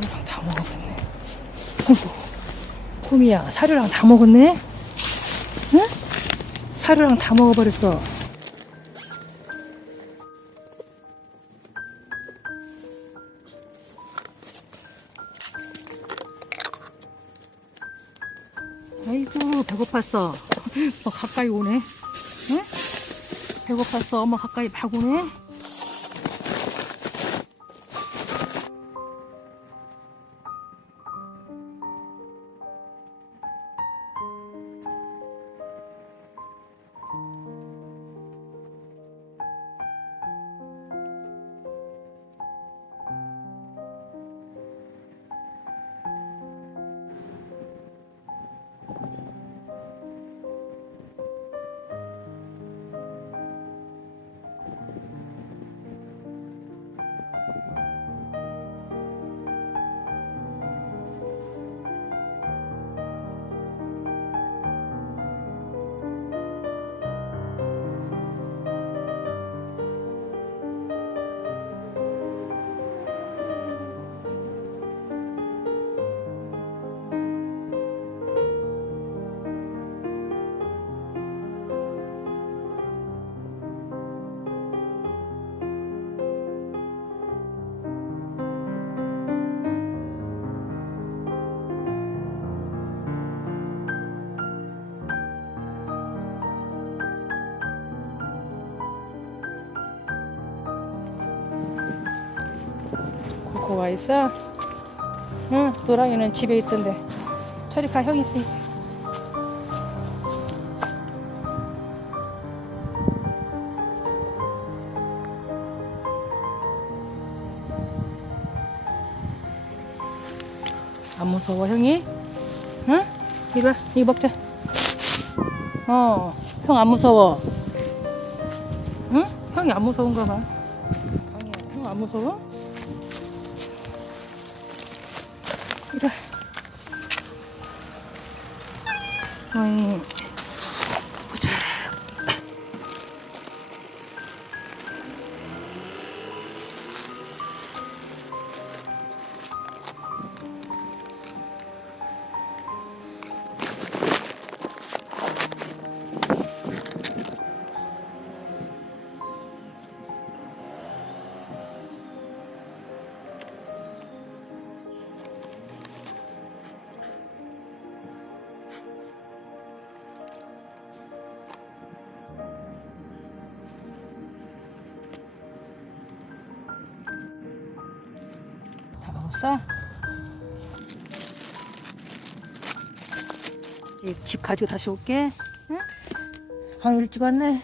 사료랑 다 먹어버렸네. 아이고, 곰이야, 사료랑 다 먹었네? 응? 사료랑 다 먹어버렸어. 아이고, 배고팠어. 뭐 가까이 오네. 응? 배고팠어. 엄마 가까이 막 오네. 코코 와 있어? 응, 노랑이는 집에 있던데. 저리 가, 형 있으니까. 안 무서워, 형이? 응? 이리 와, 이거 먹자. 형 안 무서워. 응? 형이 안 무서운가 봐. 아니야, 형 안 무서워? 이리 와. 어이, 보자. 다 먹었어? 집 가지고 다시 올게. 응? 아, 일찍 왔네.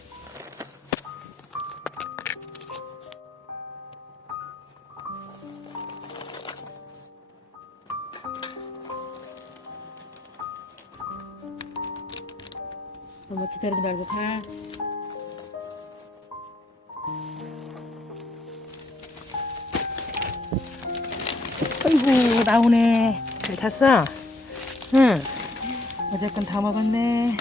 너무 기다리지 말고 가. 아이고, 나오네. 잘 탔어? 응. 어제건 다 먹었네.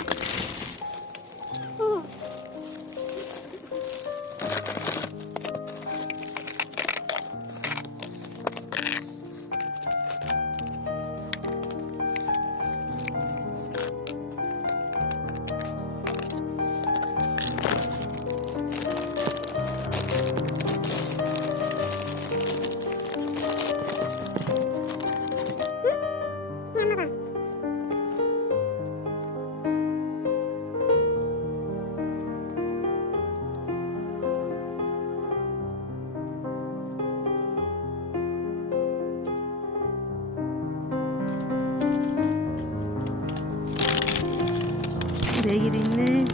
애기도 있네.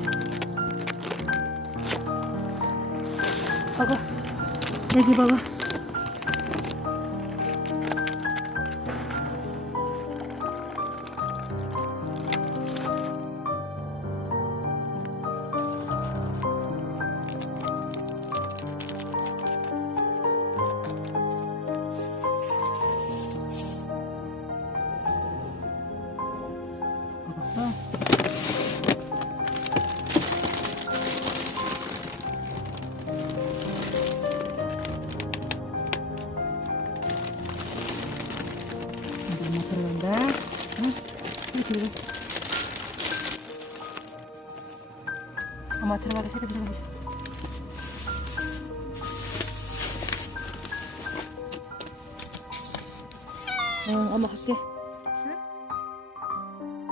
봐봐, 애기 봐봐. 봐봐. 엄마 들어간다. 응? 들어가. 엄마 들어가자. 새끼 들어가자. 응, 엄마 갈게.